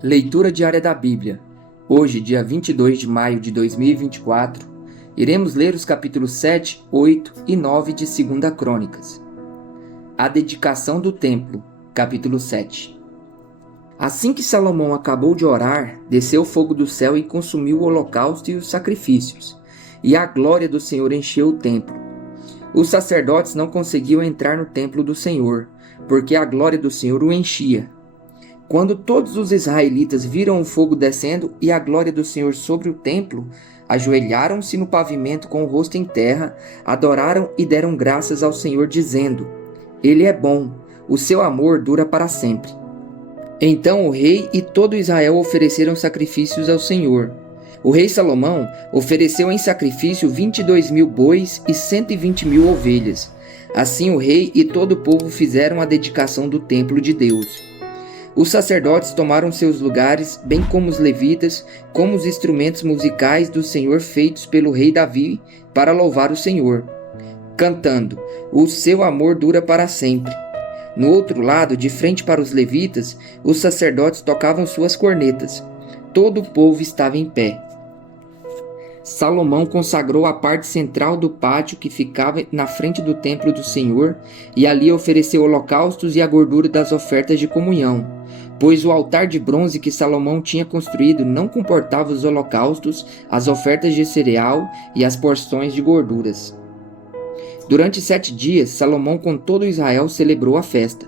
Leitura diária da Bíblia. Hoje, dia 22 de maio de 2024, iremos ler os capítulos 7, 8 e 9 de 2 Crônicas. A dedicação do templo, capítulo 7. Assim que Salomão acabou de orar, desceu fogo do céu e consumiu o holocausto e os sacrifícios, e a glória do Senhor encheu o templo. Os sacerdotes não conseguiam entrar no templo do Senhor, porque a glória do Senhor o enchia. Quando todos os israelitas viram o fogo descendo e a glória do Senhor sobre o templo, ajoelharam-se no pavimento com o rosto em terra, adoraram e deram graças ao Senhor, dizendo: Ele é bom, o seu amor dura para sempre. Então o rei e todo Israel ofereceram sacrifícios ao Senhor. O rei Salomão ofereceu em sacrifício 22.000 bois e 120.000 ovelhas. Assim o rei e todo o povo fizeram a dedicação do templo de Deus. Os sacerdotes tomaram seus lugares, bem como os levitas, como os instrumentos musicais do Senhor feitos pelo rei Davi, para louvar o Senhor, cantando: O seu amor dura para sempre. No outro lado, de frente para os levitas, os sacerdotes tocavam suas cornetas. Todo o povo estava em pé. Salomão consagrou a parte central do pátio que ficava na frente do templo do Senhor, e ali ofereceu holocaustos e a gordura das ofertas de comunhão, pois o altar de bronze que Salomão tinha construído não comportava os holocaustos, as ofertas de cereal e as porções de gorduras. Durante 7 dias, Salomão com todo Israel celebrou a festa.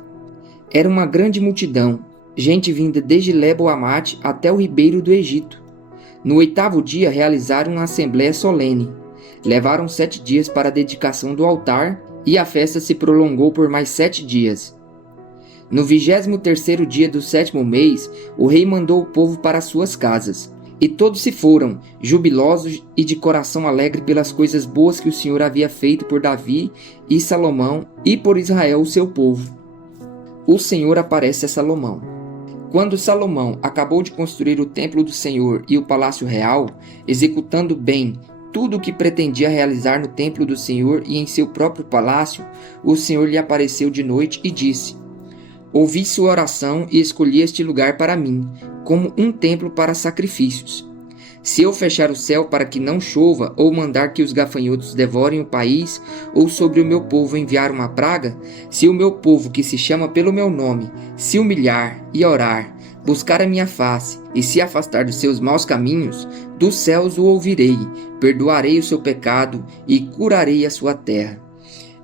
Era uma grande multidão, gente vinda desde Lebo-Amate até o ribeiro do Egito. No 8º dia realizaram uma assembleia solene. Levaram 7 dias para a dedicação do altar e a festa se prolongou por mais 7 dias. No 23º dia do 7º mês, o rei mandou o povo para suas casas. E todos se foram, jubilosos e de coração alegre pelas coisas boas que o Senhor havia feito por Davi e Salomão e por Israel, o seu povo. O Senhor aparece a Salomão. Quando Salomão acabou de construir o templo do Senhor e o palácio real, executando bem tudo o que pretendia realizar no templo do Senhor e em seu próprio palácio, o Senhor lhe apareceu de noite e disse: Ouvi sua oração e escolhi este lugar para mim, como um templo para sacrifícios. Se eu fechar o céu para que não chova, ou mandar que os gafanhotos devorem o país, ou sobre o meu povo enviar uma praga, se o meu povo, que se chama pelo meu nome, se humilhar e orar, buscar a minha face e se afastar dos seus maus caminhos, dos céus o ouvirei, perdoarei o seu pecado e curarei a sua terra.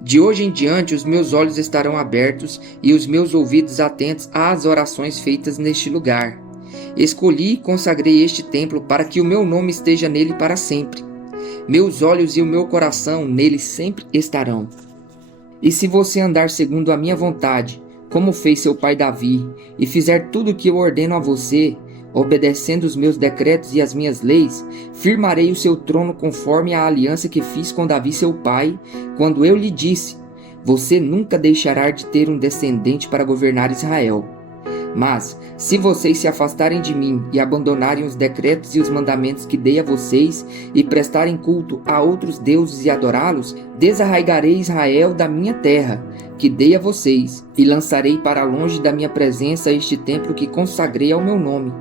De hoje em diante os meus olhos estarão abertos e os meus ouvidos atentos às orações feitas neste lugar. Escolhi e consagrei este templo para que o meu nome esteja nele para sempre. Meus olhos e o meu coração nele sempre estarão. E se você andar segundo a minha vontade, como fez seu pai Davi, e fizer tudo o que eu ordeno a você, obedecendo os meus decretos e as minhas leis, firmarei o seu trono conforme a aliança que fiz com Davi seu pai, quando eu lhe disse: Você nunca deixará de ter um descendente para governar Israel. Mas, se vocês se afastarem de mim e abandonarem os decretos e os mandamentos que dei a vocês e prestarem culto a outros deuses e adorá-los, desarraigarei Israel da minha terra, que dei a vocês, e lançarei para longe da minha presença este templo que consagrei ao meu nome.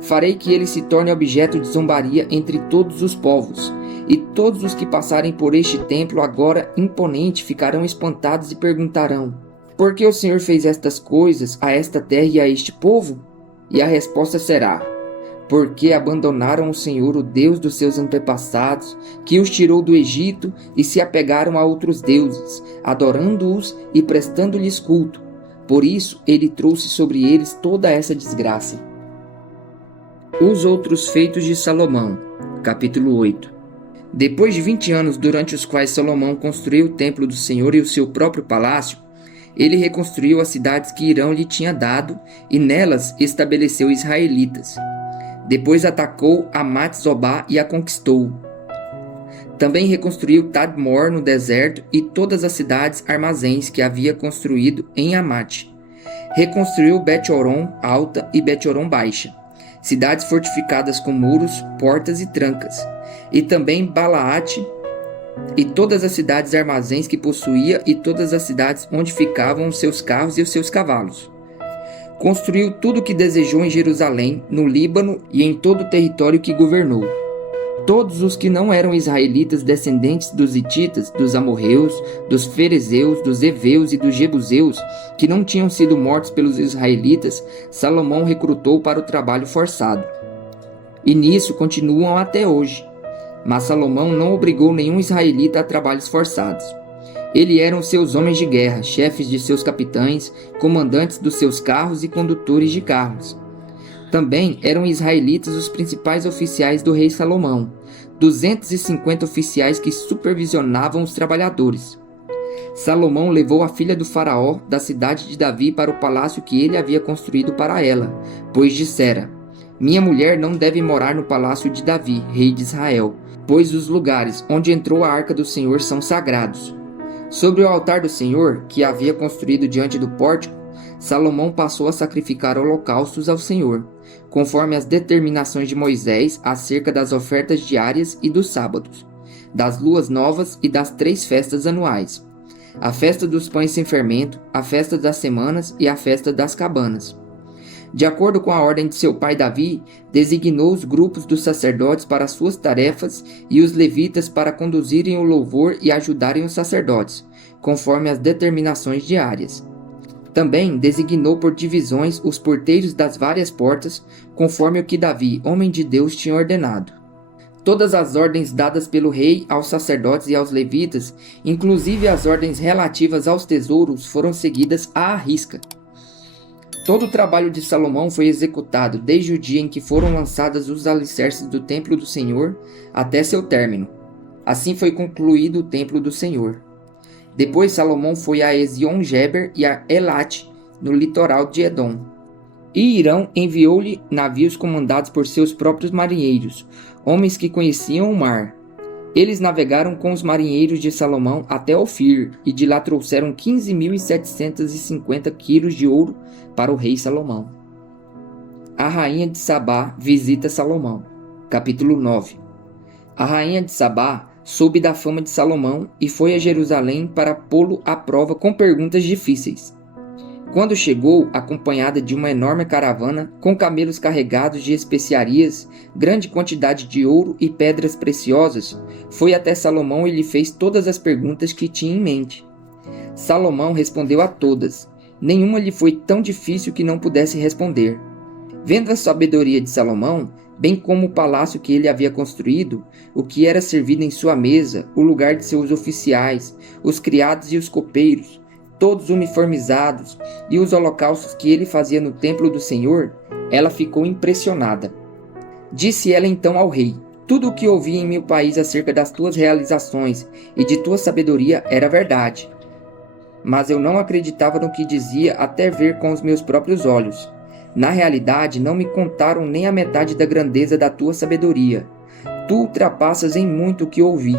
Farei que ele se torne objeto de zombaria entre todos os povos, e todos os que passarem por este templo agora imponente ficarão espantados e perguntarão: Por que o Senhor fez estas coisas a esta terra e a este povo? E a resposta será: porque abandonaram o Senhor, o Deus dos seus antepassados, que os tirou do Egito, e se apegaram a outros deuses, adorando-os e prestando-lhes culto. Por isso ele trouxe sobre eles toda essa desgraça. Os outros feitos de Salomão, capítulo 8. Depois de 20 anos durante os quais Salomão construiu o templo do Senhor e o seu próprio palácio, ele reconstruiu as cidades que Hirão lhe tinha dado e nelas estabeleceu israelitas. Depois atacou Amat-Zobá e a conquistou. Também reconstruiu Tadmor no deserto e todas as cidades armazéns que havia construído em Amate. Reconstruiu Bet-Horon Alta e Bet-Horon Baixa, cidades fortificadas com muros, portas e trancas, e também Balaate e todas as cidades armazéns que possuía e todas as cidades onde ficavam os seus carros e os seus cavalos. Construiu tudo o que desejou em Jerusalém, no Líbano e em todo o território que governou. Todos os que não eram israelitas descendentes dos hititas, dos amorreus, dos ferezeus, dos heveus e dos jebuseus, que não tinham sido mortos pelos israelitas, Salomão recrutou para o trabalho forçado. E nisso continuam até hoje. Mas Salomão não obrigou nenhum israelita a trabalhos forçados. Ele eram seus homens de guerra, chefes de seus capitães, comandantes dos seus carros e condutores de carros. Também eram israelitas os principais oficiais do rei Salomão, 250 oficiais que supervisionavam os trabalhadores. Salomão levou a filha do faraó da cidade de Davi para o palácio que ele havia construído para ela, pois dissera: minha mulher não deve morar no palácio de Davi, rei de Israel, pois os lugares onde entrou a arca do Senhor são sagrados. Sobre o altar do Senhor, que havia construído diante do pórtico, Salomão passou a sacrificar holocaustos ao Senhor, conforme as determinações de Moisés acerca das ofertas diárias e dos sábados, das luas novas e das 3 festas anuais, a festa dos pães sem fermento, a festa das semanas e a festa das cabanas. De acordo com a ordem de seu pai Davi, designou os grupos dos sacerdotes para suas tarefas e os levitas para conduzirem o louvor e ajudarem os sacerdotes, conforme as determinações diárias. Também designou por divisões os porteiros das várias portas, conforme o que Davi, homem de Deus, tinha ordenado. Todas as ordens dadas pelo rei aos sacerdotes e aos levitas, inclusive as ordens relativas aos tesouros, foram seguidas à risca. Todo o trabalho de Salomão foi executado desde o dia em que foram lançados os alicerces do templo do Senhor até seu término. Assim foi concluído o templo do Senhor. Depois Salomão foi a Ezion-Geber e a Elate, no litoral de Edom. E Irão enviou-lhe navios comandados por seus próprios marinheiros, homens que conheciam o mar. Eles navegaram com os marinheiros de Salomão até Ofir, e de lá trouxeram 15.750 quilos de ouro para o rei Salomão. A rainha de Sabá visita Salomão. Capítulo 9. A rainha de Sabá soube da fama de Salomão e foi a Jerusalém para pô-lo à prova com perguntas difíceis. Quando chegou, acompanhada de uma enorme caravana, com camelos carregados de especiarias, grande quantidade de ouro e pedras preciosas, foi até Salomão e lhe fez todas as perguntas que tinha em mente. Salomão respondeu a todas. Nenhuma lhe foi tão difícil que não pudesse responder. Vendo a sabedoria de Salomão, bem como o palácio que ele havia construído, o que era servido em sua mesa, o lugar de seus oficiais, os criados e os copeiros, todos uniformizados, e os holocaustos que ele fazia no templo do Senhor, ela ficou impressionada. Disse ela então ao rei: tudo o que ouvi em meu país acerca das tuas realizações e de tua sabedoria era verdade. Mas eu não acreditava no que dizia até ver com os meus próprios olhos. Na realidade, não me contaram nem a metade da grandeza da tua sabedoria. Tu ultrapassas em muito o que ouvi.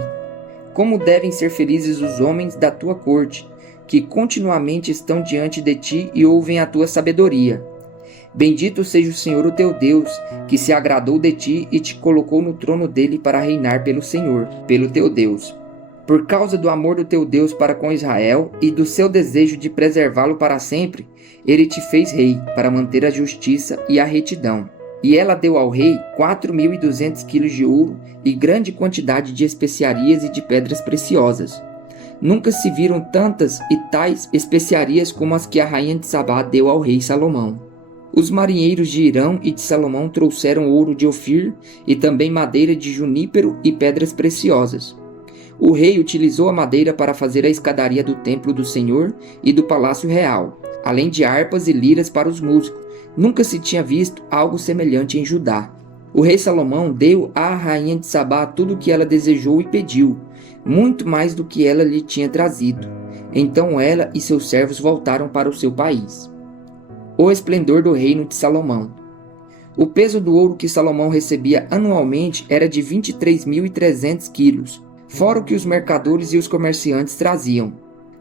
Como devem ser felizes os homens da tua corte, que continuamente estão diante de ti e ouvem a tua sabedoria. Bendito seja o Senhor o teu Deus, que se agradou de ti e te colocou no trono dele para reinar pelo Senhor, pelo teu Deus. Por causa do amor do teu Deus para com Israel e do seu desejo de preservá-lo para sempre, ele te fez rei para manter a justiça e a retidão. E ela deu ao rei 4.200 quilos de ouro e grande quantidade de especiarias e de pedras preciosas. Nunca se viram tantas e tais especiarias como as que a rainha de Sabá deu ao rei Salomão. Os marinheiros de Irão e de Salomão trouxeram ouro de Ofir e também madeira de junípero e pedras preciosas. O rei utilizou a madeira para fazer a escadaria do templo do Senhor e do palácio real, além de harpas e liras para os músicos. Nunca se tinha visto algo semelhante em Judá. O rei Salomão deu à rainha de Sabá tudo o que ela desejou e pediu, muito mais do que ela lhe tinha trazido. Então ela e seus servos voltaram para o seu país. O esplendor do reino de Salomão. O peso do ouro que Salomão recebia anualmente era de 23.300 quilos, fora o que os mercadores e os comerciantes traziam.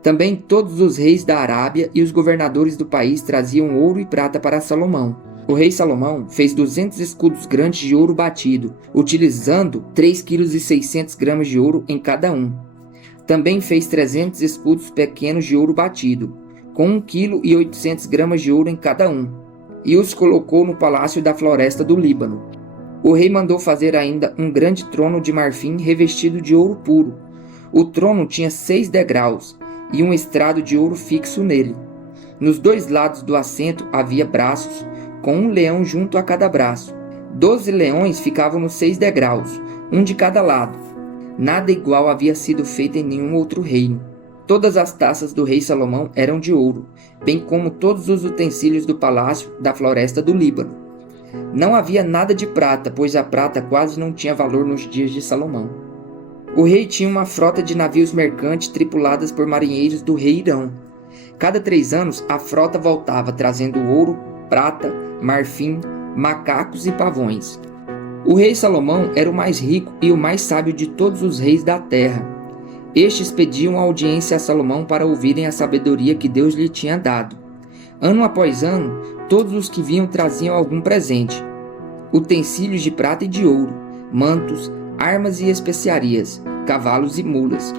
Também todos os reis da Arábia e os governadores do país traziam ouro e prata para Salomão. O rei Salomão fez 200 escudos grandes de ouro batido, utilizando 3,6 kg de ouro em cada um. Também fez 300 escudos pequenos de ouro batido, com 1,8 kg de ouro em cada um. e os colocou no palácio da floresta do Líbano. O rei mandou fazer ainda um grande trono de marfim revestido de ouro puro. O trono tinha 6 degraus e um estrado de ouro fixo nele. Nos 2 lados do assento havia braços, com um leão junto a cada braço. 12 leões ficavam nos 6 degraus, um de cada lado. Nada igual havia sido feito em nenhum outro reino. Todas as taças do rei Salomão eram de ouro, bem como todos os utensílios do palácio da floresta do Líbano. Não havia nada de prata, pois a prata quase não tinha valor nos dias de Salomão. O rei tinha uma frota de navios mercantes tripuladas por marinheiros do rei Irão. Cada 3 anos, a frota voltava trazendo ouro, prata, marfim, macacos e pavões. O rei Salomão era o mais rico e o mais sábio de todos os reis da terra. Estes pediam audiência a Salomão para ouvirem a sabedoria que Deus lhe tinha dado. Ano após ano, todos os que vinham traziam algum presente: utensílios de prata e de ouro, mantos, armas e especiarias, cavalos e mulas.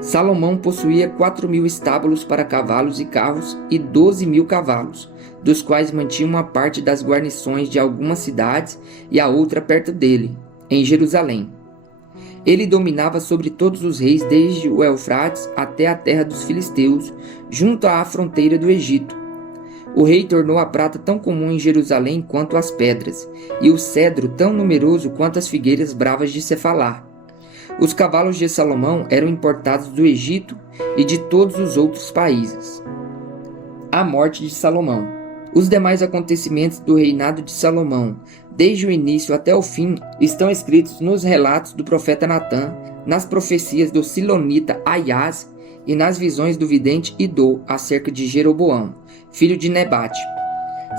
Salomão possuía 4.000 estábulos para cavalos e carros e 12.000 cavalos, dos quais mantinha uma parte das guarnições de algumas cidades e a outra perto dele, em Jerusalém. Ele dominava sobre todos os reis desde o Eufrates até a terra dos filisteus, junto à fronteira do Egito. O rei tornou a prata tão comum em Jerusalém quanto as pedras, e o cedro tão numeroso quanto as figueiras bravas de Cefalá. Os cavalos de Salomão eram importados do Egito e de todos os outros países. A morte de Salomão. Os demais acontecimentos do reinado de Salomão, desde o início até o fim, estão escritos nos relatos do profeta Natã, nas profecias do silonita Aias e nas visões do vidente Idô acerca de Jeroboão, filho de Nebate.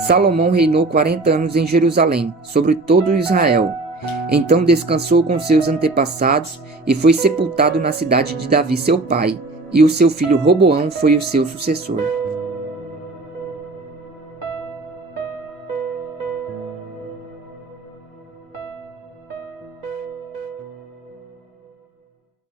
Salomão reinou 40 anos em Jerusalém, sobre todo Israel. Então descansou com seus antepassados e foi sepultado na cidade de Davi seu pai, e o seu filho Roboão foi o seu sucessor.